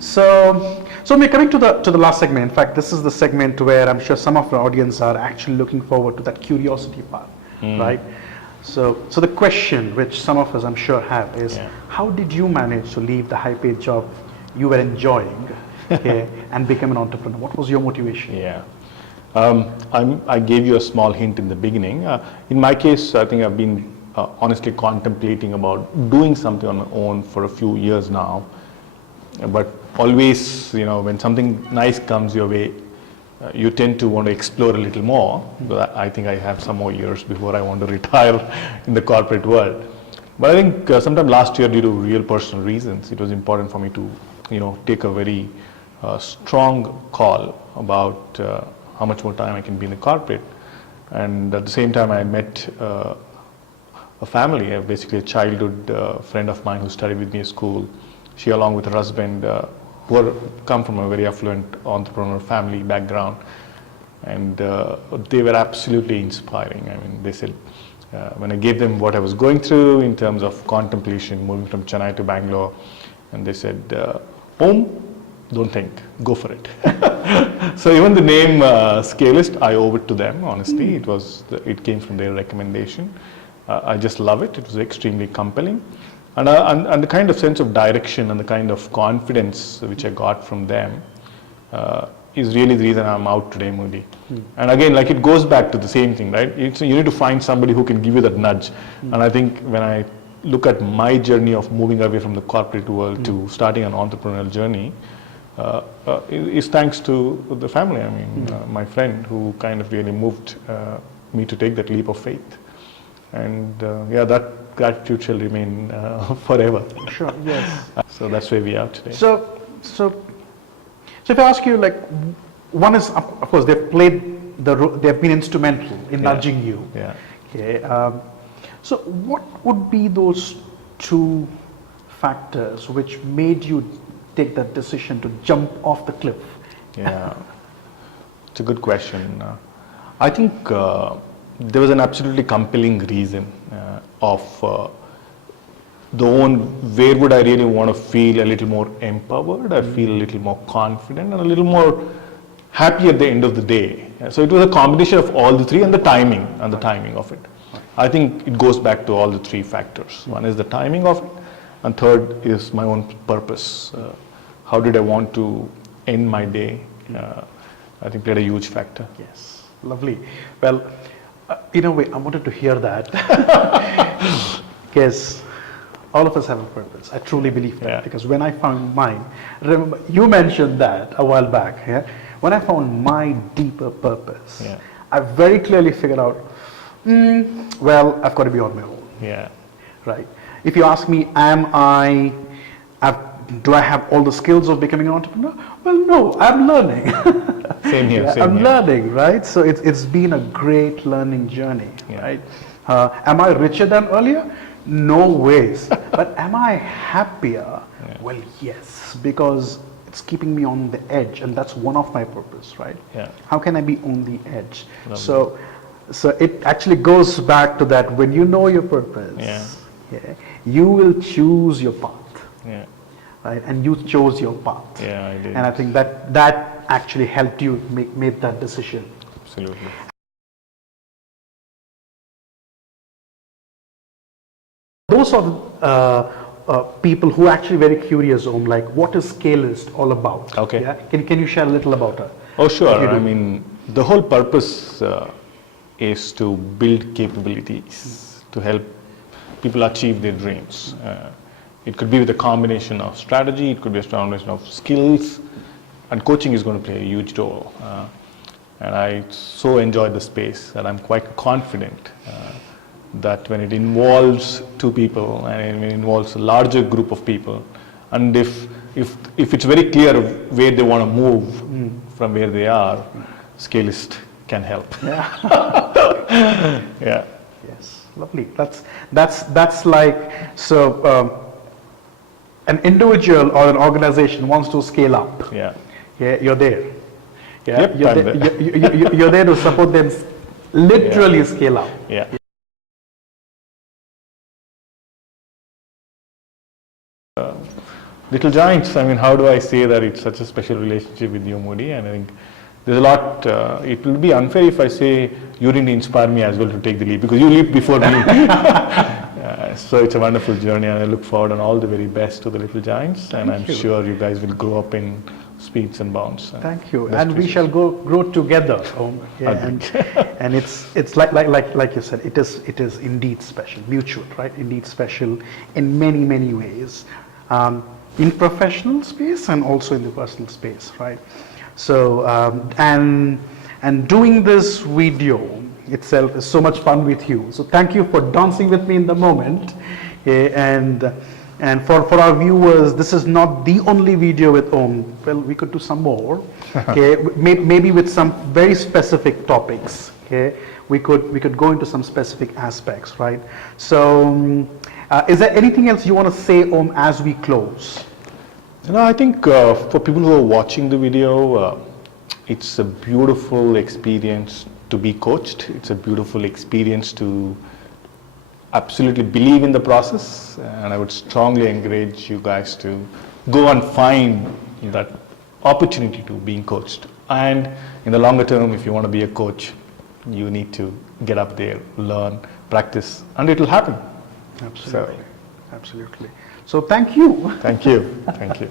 So we're coming to the last segment. In fact, this is the segment where I'm sure some of the audience are actually looking forward to that curiosity part, right? So the question which some of us I'm sure have is, how did you manage to leave the high-paid job you were enjoying, okay, and become an entrepreneur? What was your motivation? Yeah. I gave you a small hint in the beginning. In my case, I think I've been honestly contemplating about doing something on my own for a few years now. But always, when something nice comes your way, you tend to want to explore a little more. But I think I have some more years before I want to retire in the corporate world. But I think sometime last year, due to real personal reasons, it was important for me to, take a very strong call about how much more time I can be in the corporate. And at the same time, I met a family, basically a childhood friend of mine who studied with me at school. She, along with her husband, who come from a very affluent entrepreneur family background, and they were absolutely inspiring. I mean, they said, when I gave them what I was going through in terms of contemplation, moving from Chennai to Bangalore, and they said, "Om, don't think, go for it." So even the name Scalist, I owe it to them. Honestly, it came from their recommendation. I just love it. It was extremely compelling. And the kind of sense of direction and the kind of confidence which I got from them is really the reason I'm out today, Moody. And again, like, it goes back to the same thing, right? You need to find somebody who can give you that nudge. And I think when I look at my journey of moving away from the corporate world to starting an entrepreneurial journey, is thanks to the family. I mean, my friend who kind of really moved me to take that leap of faith. And that gratitude shall remain forever. Sure, yes. So that's where we are today. So if I ask you, like, one is, of course, they've played the role, they've been instrumental in nudging you. Yeah. Okay. So what would be those two factors which made you take that decision to jump off the cliff? Yeah, it's a good question. I think there was an absolutely compelling reason of where would I really want to feel a little more empowered, I feel a little more confident and a little more happy at the end of the day. So it was a combination of all the three, and the timing of it. I think it goes back to all the three factors. One is the timing of it, and third is my own purpose. How did I want to end my day? I think played a huge factor. Yes, lovely. Well, in a way, I wanted to hear that. Because all of us have a purpose. I truly believe that. Because when I found mine, remember, you mentioned that a while back. Yeah? When I found my deeper purpose, I very clearly figured out, well, I've got to be on my own. Yeah. Right. If you ask me, do I have all the skills of becoming an entrepreneur? Well, no, I'm learning. Same here. I'm learning, right? So it's been a great learning journey, right? Am I richer than earlier? No ways. But am I happier? Well, yes, because it's keeping me on the edge, and that's one of my purpose, right? How can I be on the edge? So it actually goes back to that. When you know your purpose, you will choose your path. Right? And you chose your path. Yeah, I did. And I think that actually helped you make that decision. Absolutely. Those are people who are actually very curious on, like, what is Scalist all about? Okay. Yeah? Can you share a little about it? Oh, sure. I mean, the whole purpose is to build capabilities to help people achieve their dreams. It could be with a combination of strategy, it could be a combination of skills, and coaching is going to play a huge role. And I so enjoy the space that I'm quite confident that when it involves two people and it involves a larger group of people, and if it's very clear where they want to move from where they are, Scalist can help. Yes, lovely. That's like, so an individual or an organization wants to scale up. You're there. Yep, you're there to support them literally scale up. Little Giants, I mean, how do I say that it's such a special relationship with you, Moody? And I think there's a lot, it will be unfair if I say you didn't inspire me as well to take the leap, because you leaped before me. So it's a wonderful journey, and I look forward and all the very best to the Little Giants. And I'm sure you guys will grow up in speeds and bounds. Thank you. And we shall grow together. Yeah, and it's like you said, it is indeed special, mutual, right? Indeed special in many, many ways. In professional space and also in the personal space, right? So, and doing this video itself is so much fun with you. So thank you for dancing with me in the moment. And for our viewers, this is not the only video with Om. Well, we could do some more. Okay, maybe with some very specific topics. Okay, we could go into some specific aspects, right? So, is there anything else you want to say, Om, as we close? No, I think for people who are watching the video, it's a beautiful experience to be coached. It's a beautiful experience to absolutely believe in the process, and I would strongly encourage you guys to go and find that opportunity to being coached. And in the longer term, if you want to be a coach, you need to get up there, learn, practice, and it will happen. Absolutely. Absolutely. So thank you. Thank you. Thank you.